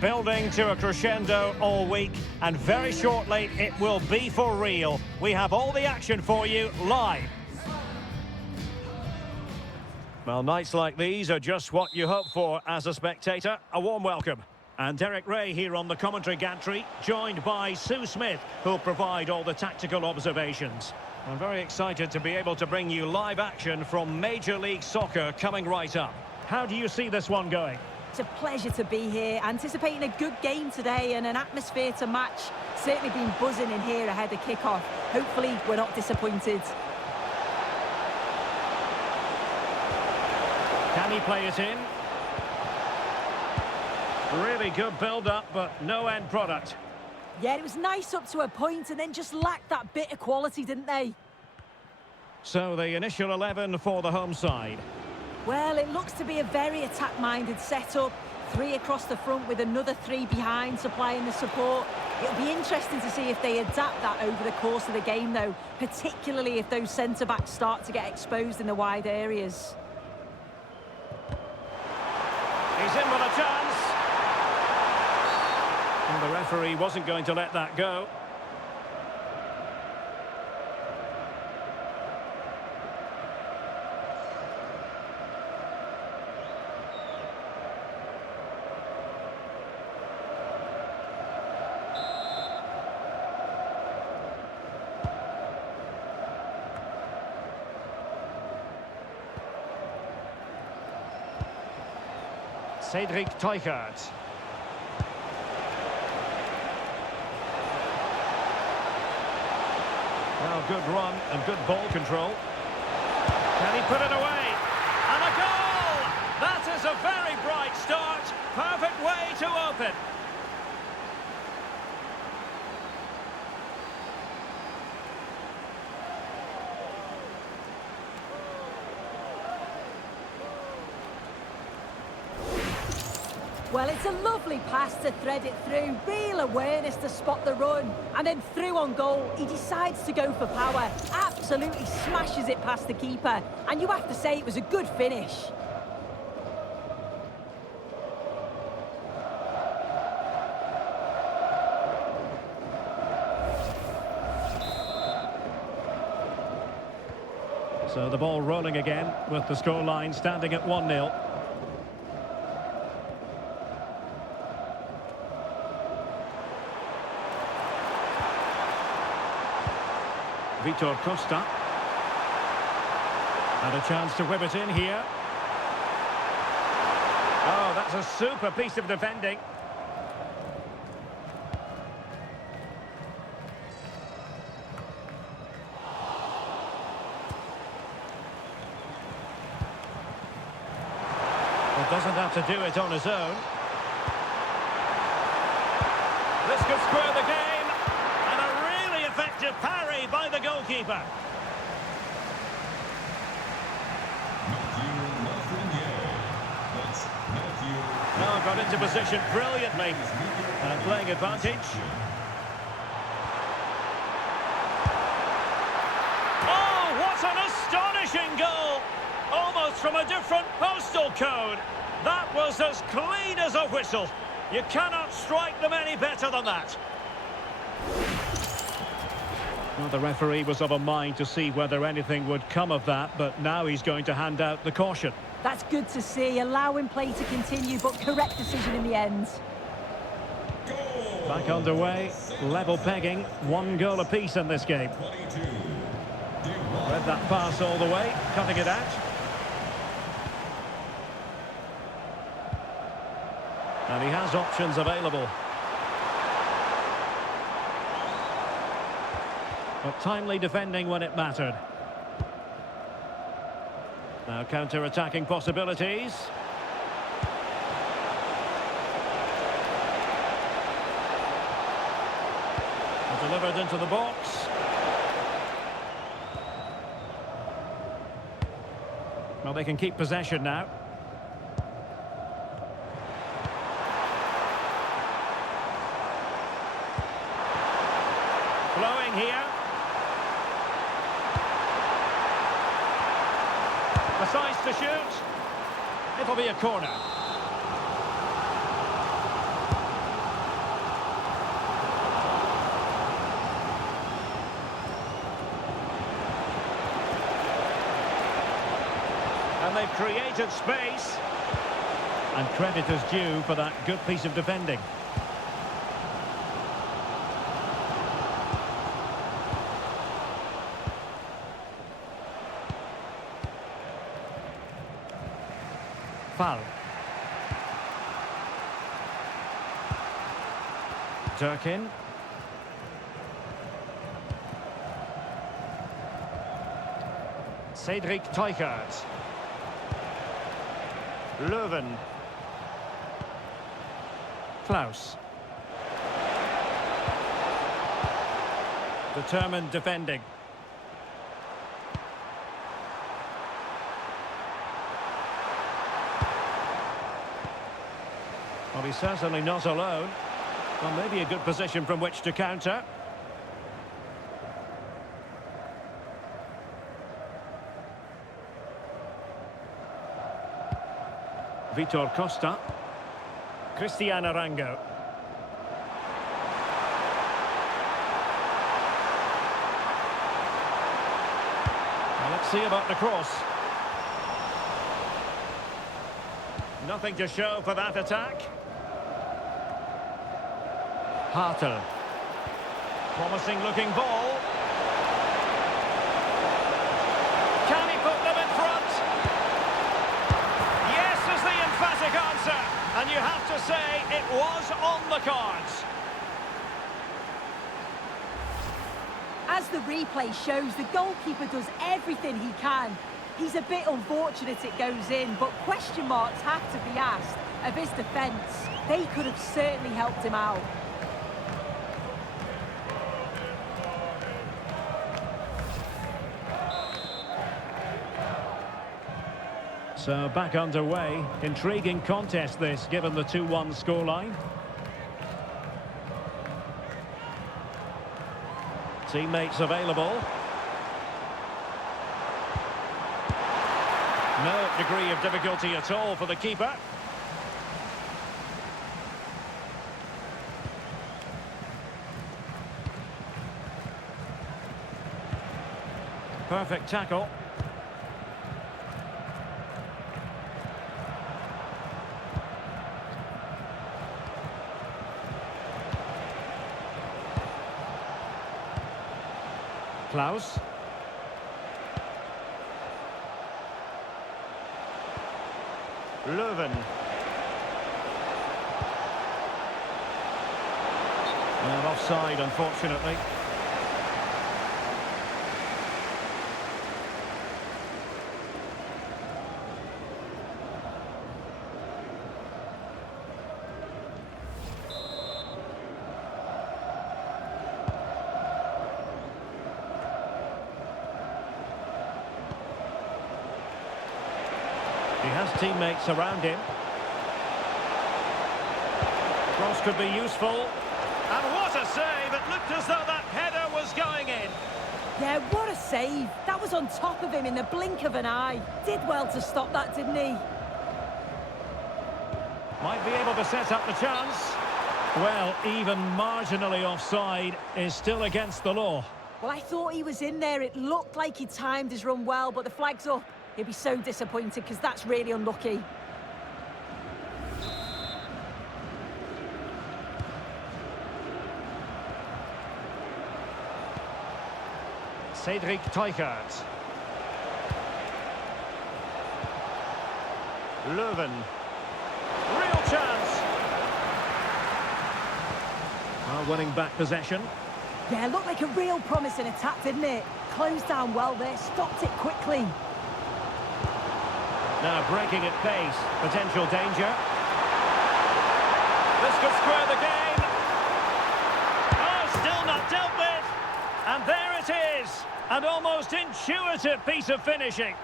Building to a crescendo all week, and very shortly it will be for real. We have all the action for you live. Well, nights like these are just what you hope for as a spectator. A warm welcome. And Derek Ray here on the commentary gantry, joined by Sue Smith, who'll provide all the tactical observations. I'm very excited to be able to bring you live action from Major League Soccer coming right up. How do you see this one going? It's a pleasure to be here, anticipating a good game today and an atmosphere to match. Certainly been buzzing in here ahead of kick-off. Hopefully we're not disappointed. Can he play it in? Really good build-up, but no end product. Yeah, it was nice up to a point and then just lacked that bit of quality, didn't they? So the initial 11 for the home side. Well, it looks to be a very attack-minded setup. 3 across the front with another 3 behind supplying the support. It'll be interesting to see if they adapt that over the course of the game, though, particularly if those centre-backs start to get exposed in the wide areas. He's in with a chance. And the referee wasn't going to let that go. Cedric Teuchert. Well, good run and good ball control. Can he put it away? And a goal! That is a very bright start. Perfect way to open. Well, it's a lovely pass to thread it through. Real awareness to spot the run. And then through on goal, he decides to go for power. Absolutely smashes it past the keeper. And you have to say it was a good finish. So the ball rolling again with the scoreline standing at 1-0. Vitor Costa. And a chance to whip it in here. Oh, that's a super piece of defending. Well, doesn't have to do it on his own. This could square the game. Effective parry by the goalkeeper. Now got into position brilliantly and playing advantage. Oh, what an astonishing goal! Almost from a different postal code. That was as clean as a whistle. You cannot strike them any better than that. Well, the referee was of a mind to see whether anything would come of that, but now he's going to hand out the caution. That's good to see, allowing play to continue, but correct decision in the end. Back underway, level pegging, 1 goal apiece in this game. Read that pass all the way, cutting it out. And he has options available. But timely defending when it mattered. Now counter-attacking possibilities. Delivered into the box. Well, they can keep possession now. Flowing here. Decides to shoot. It'll be a corner. they've created space. And credit is due for that good piece of defending. Foul. Durkin. Cedric Teuchert. Leuven. Klaus. Determined defending. Well, he's certainly not alone. Well, maybe a good position from which to counter. Vitor Costa. Cristian Arango. Well, let's see about the cross. Nothing to show for that attack. Hartel. Promising looking ball. Can he put them in front? Yes is the emphatic answer. And you have to say it was on the cards. As the replay shows, the goalkeeper does everything he can. He's a bit unfortunate it goes in, but question marks have to be asked of his defence. They could have certainly helped him out. So back underway. Intriguing contest this, given the 2-1 scoreline. Teammates available. No degree of difficulty at all for the keeper. Perfect tackle. Klaus. Leuven. And offside, unfortunately. He has teammates around him. Cross could be useful. And what a save! It looked as though that header was going in. Yeah, what a save. That was on top of him in the blink of an eye. Did well to stop that, didn't he? Might be able to set up the chance. Well, even marginally offside is still against the law. Well, I thought he was in there. It looked like he timed his run well, but the flag's up. He'll be so disappointed because that's really unlucky. Cedric Teuchert. Leuven. Real chance. Well, winning back possession. Yeah, looked like a real promising attack, didn't it? Closed down well there, stopped it quickly. Now breaking at pace, potential danger. This could square the game. Oh, still not dealt with. And there it is. An almost intuitive piece of finishing.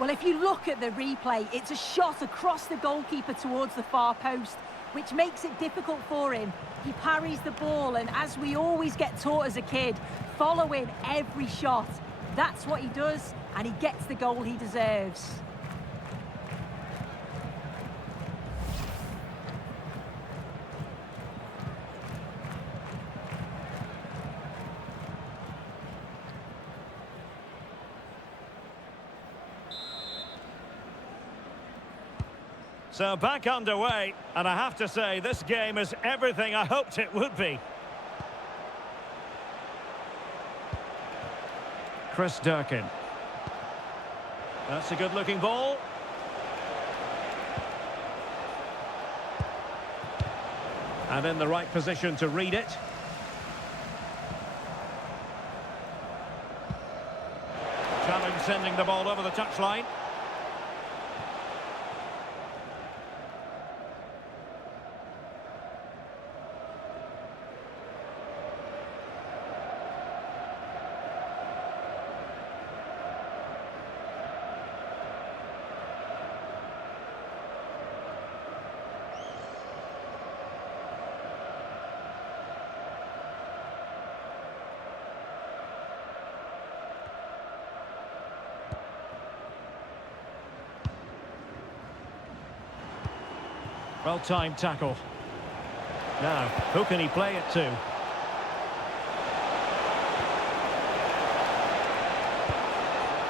Well, if you look at the replay, it's a shot across the goalkeeper towards the far post, which makes it difficult for him. He parries the ball, and as we always get taught as a kid, following every shot. That's what he does, and he gets the goal he deserves. So back underway, and I have to say, this game is everything I hoped it would be. Chris Durkin. That's a good-looking ball. And in the right position to read it. Challenge sending the ball over the touchline. Well-timed tackle. Now, who can he play it to?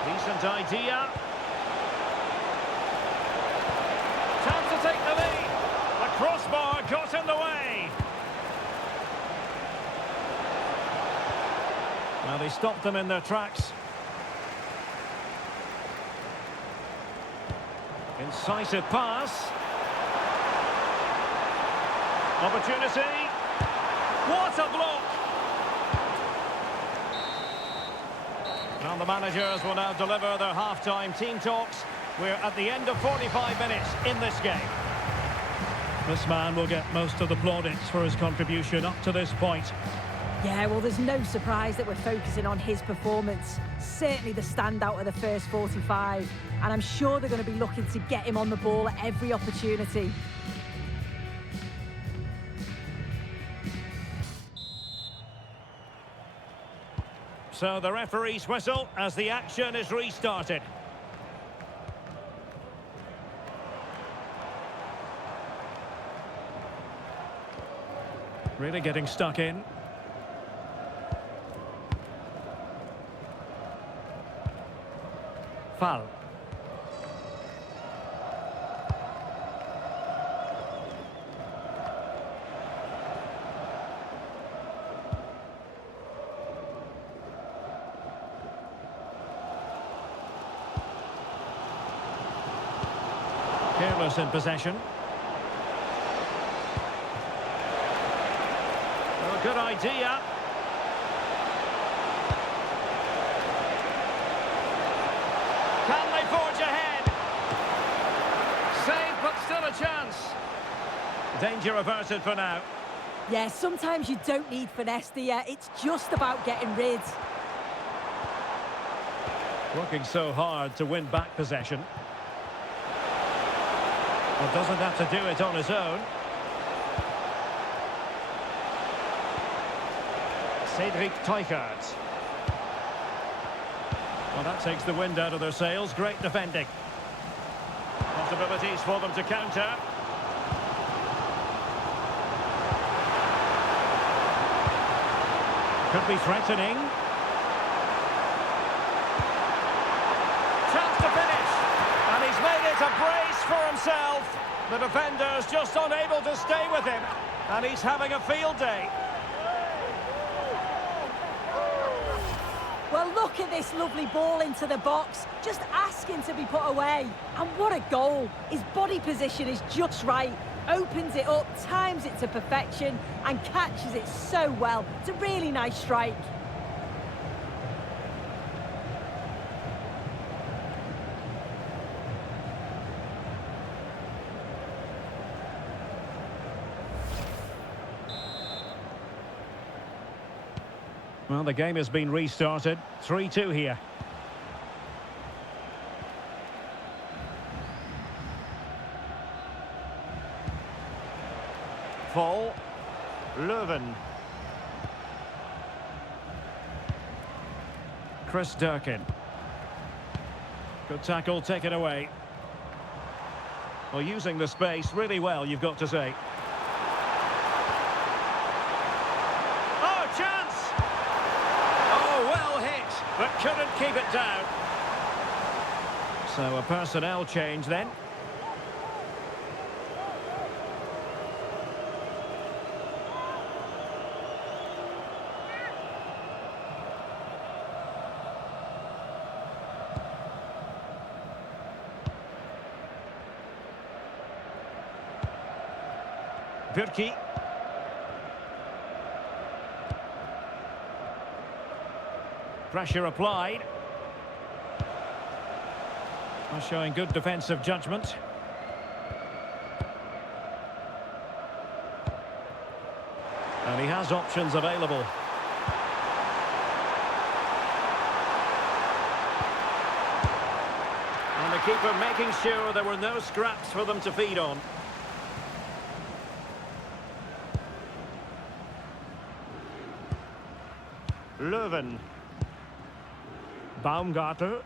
Decent idea. Chance to take the lead. The crossbar got in the way. Well, they stopped them in their tracks. Incisive pass. Opportunity. What a block! Well, the managers will now deliver their half-time team talks. We're at the end of 45 minutes in this game. This man will get most of the plaudits for his contribution up to this point. Yeah, well, there's no surprise that we're focusing on his performance. Certainly the standout of the first 45. And I'm sure they're going to be looking to get him on the ball at every opportunity. So the referee's whistle as the action is restarted. Really getting stuck in. Foul. Careless in possession. Oh, good idea. Can they forge ahead? Save, but still a chance. Danger averted for now. Yeah, sometimes you don't need finesse, do you? It's just about getting rid. Working so hard to win back possession. Well, doesn't have to do it on his own. Cedric Teuchert. Well, that takes the wind out of their sails. Great defending. Possibilities for them to counter. Could be threatening. Chance to finish. And he's made it a brace for himself. The defender's just unable to stay with him. And he's having a field day. Well, look at this lovely ball into the box. Just asking to be put away. And what a goal. His body position is just right. Opens it up, times it to perfection, and catches it so well. It's a really nice strike. Well, the game has been restarted. 3-2 here. Fall. Leuven. Chris Durkin. Good tackle, take it away. Well, using the space really well, you've got to say. Oh, chance! Oh, well hit, but couldn't keep it down. So a personnel change then. Pürki. Pressure applied. Showing good defensive judgment. And he has options available. And the keeper making sure there were no scraps for them to feed on. Löwen. Baumgartel.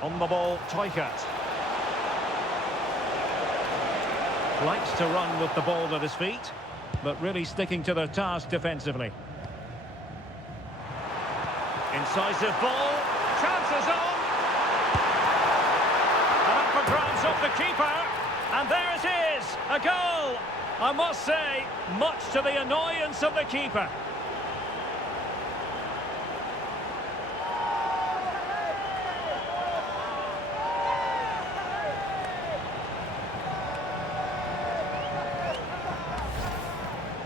On the ball, Teuchert. Likes to run with the ball at his feet, but really sticking to their task defensively. Incisive ball, chances on. And up for grabs off the keeper, and there it is, a goal. I must say, much to the annoyance of the keeper.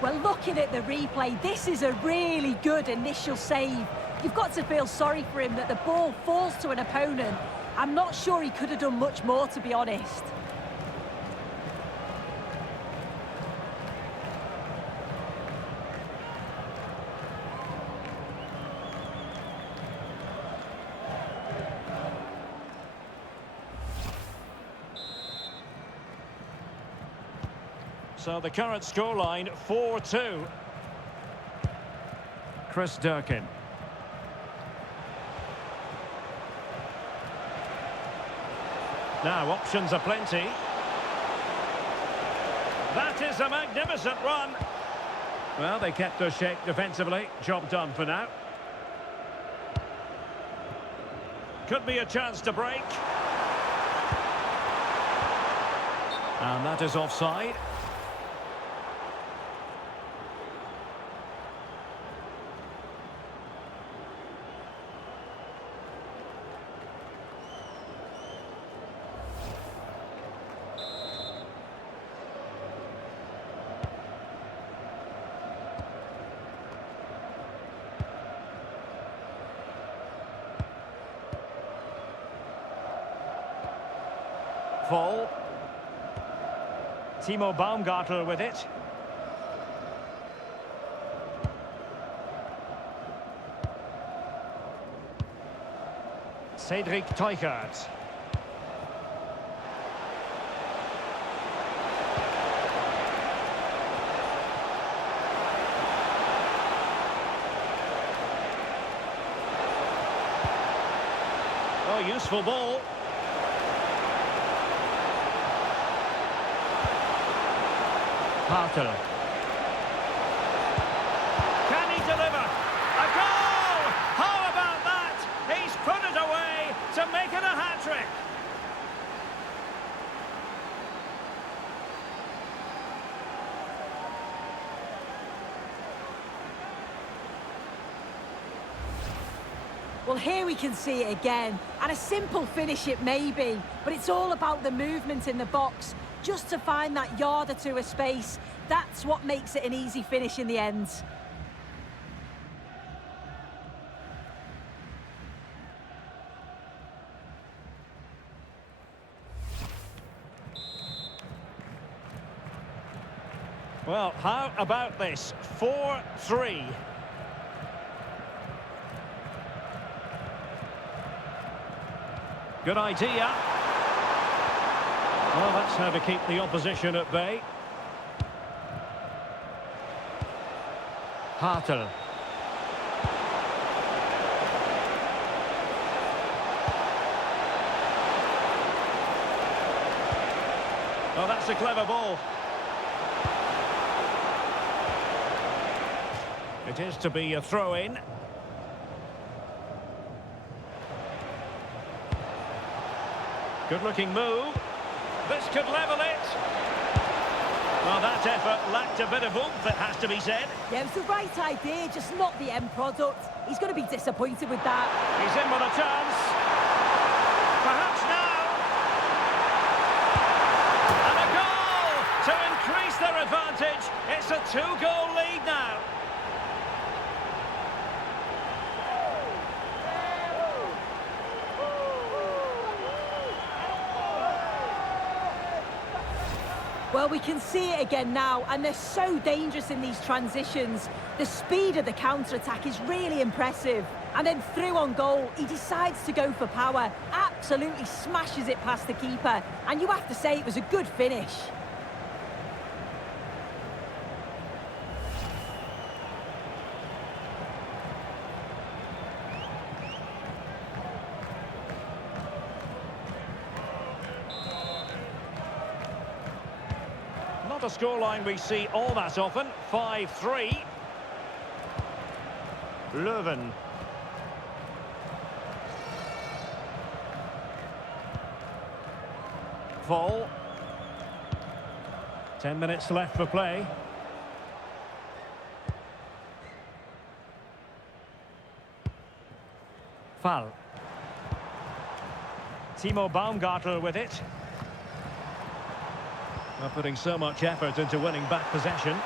Well, looking at the replay, this is a really good initial save. You've got to feel sorry for him that the ball falls to an opponent. I'm not sure he could have done much more, to be honest. So the current scoreline, 4-2. Chris Durkin. Now, options are plenty. That is a magnificent run. Well, they kept their shape defensively. Job done for now. Could be a chance to break. And that is offside. Fall. Timo Baumgartel with it. Cedric Teuchert. Oh, useful ball. Hartel. Can he deliver? A goal! How about that? He's put it away to make it a hat-trick. Well, here we can see it again, and a simple finish it may be, but it's all about the movement in the box. Just to find that yard or two of space, that's what makes it an easy finish in the end. Well, how about this? 4-3. Good idea. Well, that's how to keep the opposition at bay. Hartel. Oh, that's a clever ball. It is to be a throw-in. Good-looking move. This could level it. Well, that effort lacked a bit of oomph, it has to be said. Yeah, it was the right idea, just not the end product. He's going to be disappointed with that. He's in with a chance. Perhaps now. a 2-goal lead now. Well, we can see it again now, and they're so dangerous in these transitions. The speed of the counter-attack is really impressive. And then through on goal, he decides to go for power, absolutely smashes it past the keeper. And you have to say it was a good finish. Not a scoreline we see all that often. 5-3. Leuven. Fall. 10 minutes left for play. Foul. Timo Baumgartel with it. Not putting so much effort into winning back possession.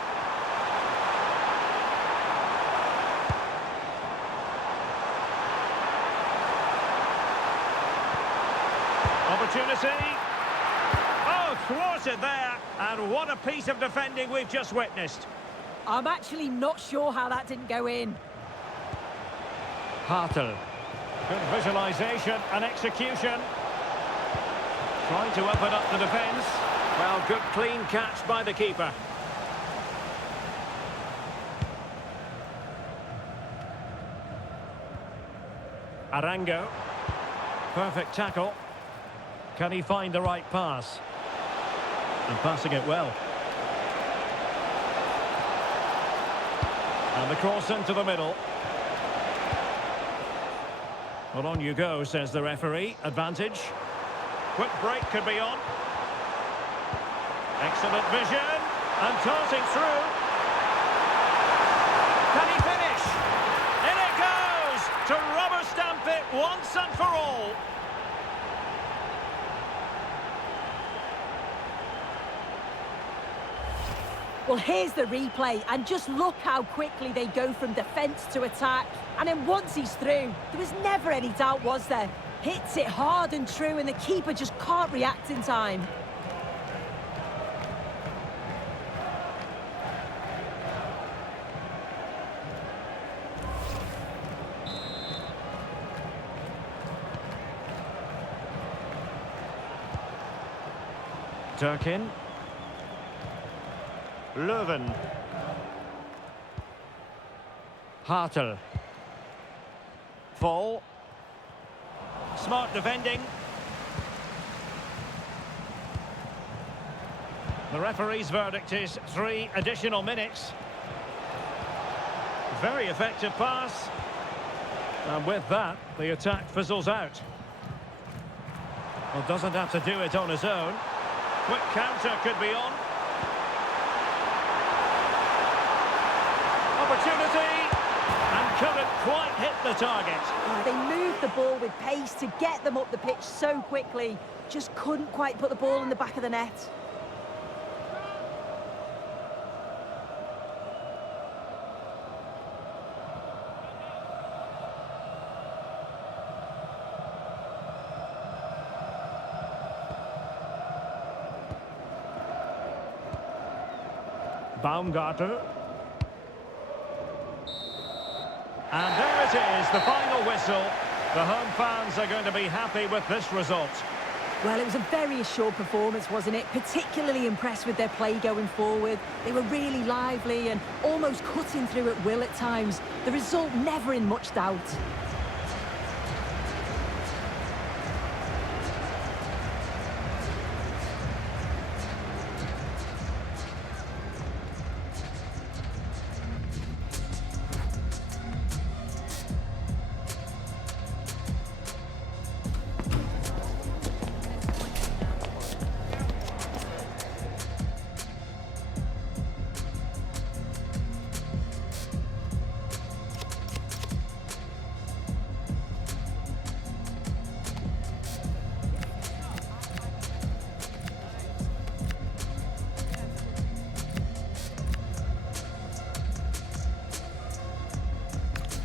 Opportunity. Oh, thwarted there. And what a piece of defending we've just witnessed. I'm actually not sure how that didn't go in. Hartel. Good visualisation and execution. Trying to open up the defence. Well, good clean catch by the keeper. Arango. Perfect tackle. Can he find the right pass? And passing it well. And the cross into the middle. Well, on you go, says the referee. Advantage. Quick break could be on. Excellent vision. And tossing through. Can he finish? In it goes! To rubber stamp it once and for all. Well, here's the replay, and just look how quickly they go from defence to attack. And then once he's through, there was never any doubt, was there? Hits it hard and true, and the keeper just can't react in time. Durkin. Leuven. Hartel. Fall. Smart defending. The referee's verdict is 3 additional minutes. Very effective pass. And with that, the attack fizzles out. Well, doesn't have to do it on his own. Quick counter could be on. Opportunity, and couldn't quite hit the target. They moved the ball with pace to get them up the pitch so quickly. Just couldn't quite put the ball in the back of the net. Baumgartel. And there it is, the final whistle. The home fans are going to be happy with this result. Well, it was a very assured performance, wasn't it? Particularly impressed with their play going forward. They were really lively and almost cutting through at will at times. The result never in much doubt.